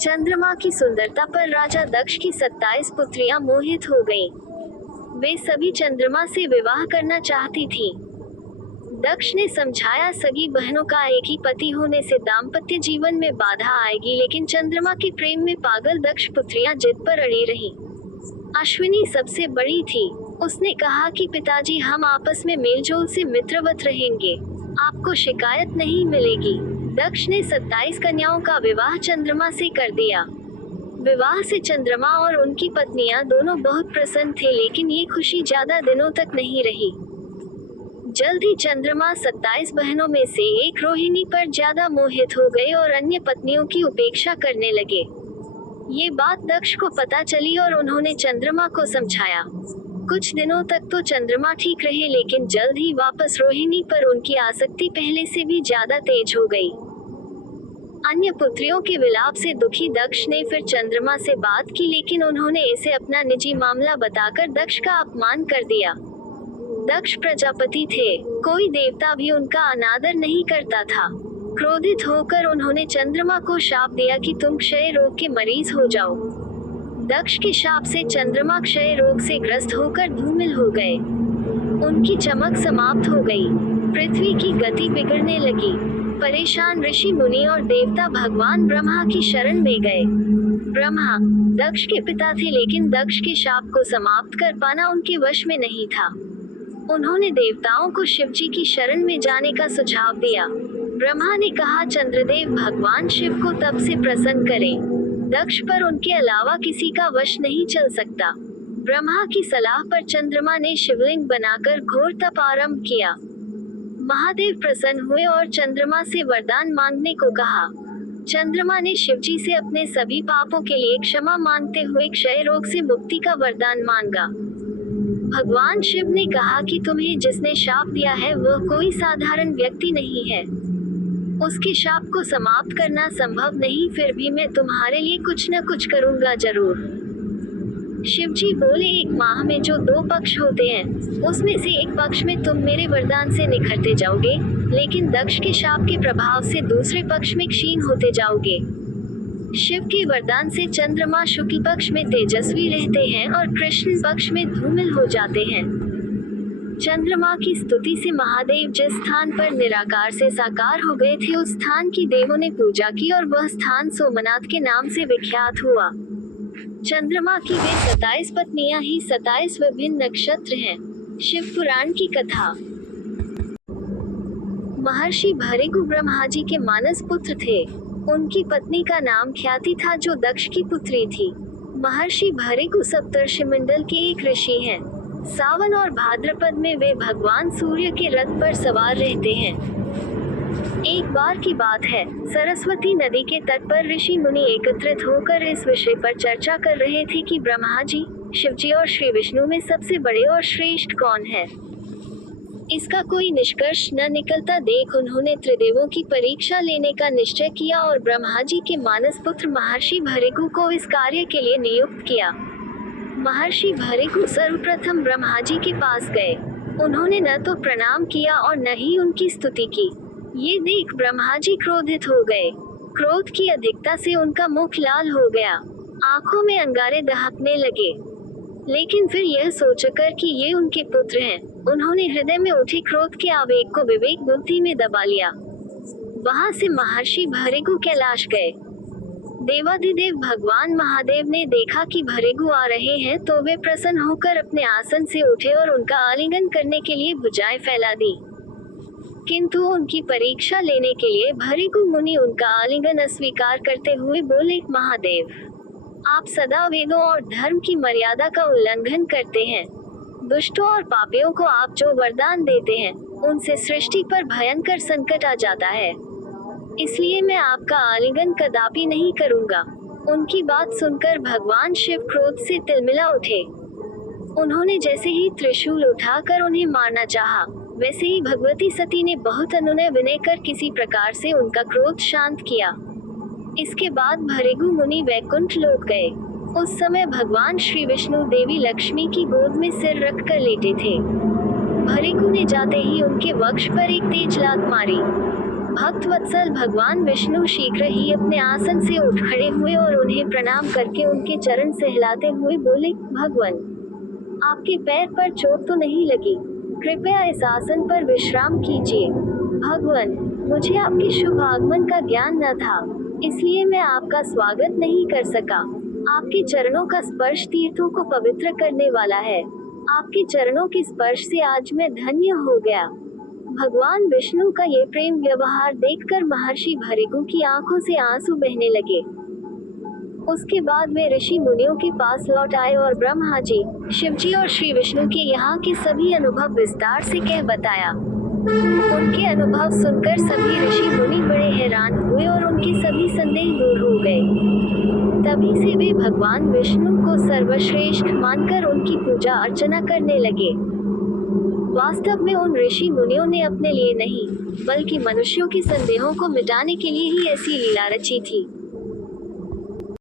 चंद्रमा की सुंदरता पर राजा दक्ष की 27 पुत्रियां मोहित हो गईं। वे सभी चंद्रमा से विवाह करना चाहती थीं। दक्ष ने समझाया, सगी बहनों का एक ही पति होने से दाम्पत्य जीवन में बाधा आएगी, लेकिन चंद्रमा के प्रेम में पागल दक्ष पुत्रियां जिद पर अड़ी रहीं। अश्विनी सबसे बड़ी थी। उसने कहा कि पिताजी, हम आपस में मेलजोल से मित्रवत रहेंगे, आपको शिकायत नहीं मिलेगी। दक्ष ने 27 कन्याओं का विवाह चंद्रमा से कर दिया। विवाह से चंद्रमा और उनकी पत्नियां दोनों बहुत प्रसन्न थे, लेकिन ये खुशी ज्यादा दिनों तक नहीं रही। जल्द ही चंद्रमा 27 बहनों में से एक रोहिणी पर ज्यादा मोहित हो गए और अन्य पत्नियों की उपेक्षा करने लगे। ये बात दक्ष को पता चली और उन्होंने चंद्रमा को समझाया। कुछ दिनों तक तो चंद्रमा ठीक रहे, लेकिन जल्द ही वापस रोहिणी पर उनकी आसक्ति पहले से भी ज्यादा तेज हो गई। अन्य पुत्रियों के विलाप से दुखी दक्ष ने फिर चंद्रमा से बात की, लेकिन उन्होंने इसे अपना निजी मामला बताकर दक्ष का अपमान कर दिया। दक्ष प्रजापति थे, कोई देवता भी उनका अनादर नहीं करता था। क्रोधित होकर उन्होंने चंद्रमा को शाप दिया कि तुम क्षय रोग के मरीज हो जाओ। दक्ष के शाप से चंद्रमा क्षय रोग से ग्रस्त होकर धूमिल हो गए। उनकी चमक समाप्त हो गई। पृथ्वी की गति बिगड़ने लगी। परेशान ऋषि मुनि और देवता भगवान ब्रह्मा की शरण में गए। ब्रह्मा दक्ष के पिता थे, लेकिन दक्ष के शाप को समाप्त कर पाना उनके वश में नहीं था। उन्होंने देवताओं को शिवजी की शरण में जाने का सुझाव दिया। ब्रह्मा ने कहा, चंद्रदेव भगवान शिव को तप से प्रसन्न करें। दक्ष पर उनके अलावा किसी का वश नहीं चल सकता। ब्रह्मा की सलाह पर चंद्रमा ने शिवलिंग बनाकर घोर तप आरंभ किया। महादेव प्रसन्न हुए और चंद्रमा से वरदान मांगने को कहा। चंद्रमा ने शिवजी से अपने सभी पापों के लिए क्षमा मांगते हुए क्षय रोग से मुक्ति का वरदान मांगा। भगवान शिव ने कहा कि तुम्हें जिसने शाप दिया है वह कोई साधारण व्यक्ति नहीं है। उसके शाप को समाप्त करना संभव नहीं, फिर भी मैं तुम्हारे लिए कुछ न कुछ करूंगा जरूर। शिवजी बोले, एक माह में जो 2 पक्ष होते हैं, उसमें से एक पक्ष में तुम मेरे वरदान से निखरते जाओगे, लेकिन दक्ष के शाप के प्रभाव से दूसरे पक्ष में क्षीण होते जाओगे। शिव के वरदान से चंद्रमा शुक्ल पक्ष में तेजस्वी रहते हैं और कृष्ण पक्ष में धूमिल हो जाते हैं। चंद्रमा की स्तुति से महादेव जिस स्थान पर निराकार से साकार हो गए थे, उस स्थान की देवों ने पूजा की और वह स्थान सोमनाथ के नाम से विख्यात हुआ। चंद्रमा की वे 27 पत्नियां ही 27 विभिन्न नक्षत्र हैं। शिव पुराण की कथा। महर्षि भृगु ब्रह्मा जी के मानस पुत्र थे। उनकी पत्नी का नाम ख्याति था, जो दक्ष की पुत्री थी। महर्षि भृगु सप्तर्षिमंडल के एक ऋषि हैं। सावन और भाद्रपद में वे भगवान सूर्य के रथ पर सवार रहते हैं। एक बार की बात है, सरस्वती नदी के तट पर ऋषि मुनि एकत्रित होकर इस विषय पर चर्चा कर रहे थे कि ब्रह्मा जी, शिवजी और श्री विष्णु में सबसे बड़े और श्रेष्ठ कौन है। इसका कोई निष्कर्ष न निकलता देख उन्होंने त्रिदेवों की परीक्षा लेने का निश्चय किया और ब्रह्मा जी के मानस पुत्र महर्षि भृगु को इस कार्य के लिए नियुक्त किया। महर्षि भृगु सर्वप्रथम ब्रह्मा जी के पास गए। उन्होंने न तो प्रणाम किया और न ही उनकी स्तुति की। ये देख ब्रह्मा जी क्रोधित हो गए। क्रोध की अधिकता से उनका मुख लाल हो गया, आंखों में अंगारे दहकने लगे। लेकिन फिर यह सोचकर कि ये उनके पुत्र हैं, उन्होंने हृदय में उठे क्रोध के आवेग को विवेक बुद्धि में दबा लिया। वहां से महर्षि भृगु कैलाश गए। देवाधिदेव भगवान महादेव ने देखा कि भृगु आ रहे हैं, तो वे प्रसन्न होकर अपने आसन से उठे और उनका आलिंगन करने के लिए भुजाएं फैला दी। किंतु उनकी परीक्षा लेने के लिए भृगु मुनि उनका आलिंगन अस्वीकार करते हुए बोले, महादेव, आप सदा वेदों और धर्म की मर्यादा का उल्लंघन करते हैं। दुष्टों और पापियों को आप जो वरदान देते हैं, उनसे सृष्टि पर भयंकर संकट आ जाता है। इसलिए मैं आपका आलिंगन कदापि नहीं करूंगा। उनकी बात सुनकर भगवान शिव क्रोध से तिलमिला उठे। उन्होंने जैसे ही त्रिशूल उठाकर उन्हें मारना चाहा, वैसे ही भगवती सती ने बहुत अनुनय विनय कर किसी प्रकार से उनका क्रोध शांत किया। इसके बाद भृगु मुनि वैकुंठ लोक गए। उस समय भगवान श्री विष्णु देवी लक्ष्मी की गोद में सिर रख कर लेटे थे। भृगु ने जाते ही उनके वक्ष पर एक तेज लात मारी। भक्त वत्सल भगवान विष्णु शीघ्र ही अपने आसन से उठ खड़े हुए और उन्हें प्रणाम करके उनके चरण सहलाते हुए बोले, भगवान, आपके पैर पर चोट तो नहीं लगी? कृपया इस आसन पर विश्राम कीजिए। भगवान, मुझे आपके शुभ आगमन का ज्ञान न था, इसलिए मैं आपका स्वागत नहीं कर सका। आपके चरणों का स्पर्श तीर्थों को पवित्र करने वाला है। आपके चरणों के स्पर्श से आज मैं धन्य हो गया। भगवान विष्णु का ये प्रेम व्यवहार देखकर महर्षि भृगु की आंखों से आंसू बहने लगे। उसके बाद वे ऋषि मुनियों के पास लौट आए और ब्रह्मा जी, शिव जी और श्री विष्णु के यहाँ के सभी अनुभव विस्तार से कह बताया। उनके अनुभव सुनकर सभी ऋषि मुनि बड़े हैरान हुए और उनके सभी संदेह दूर हो गए। तभी से वे भगवान विष्णु को सर्वश्रेष्ठ मानकर उनकी पूजा अर्चना करने लगे। वास्तव में उन ऋषि मुनियों ने अपने लिए नहीं, बल्कि मनुष्यों के संदेहों को मिटाने के लिए ही ऐसी लीला रची थी।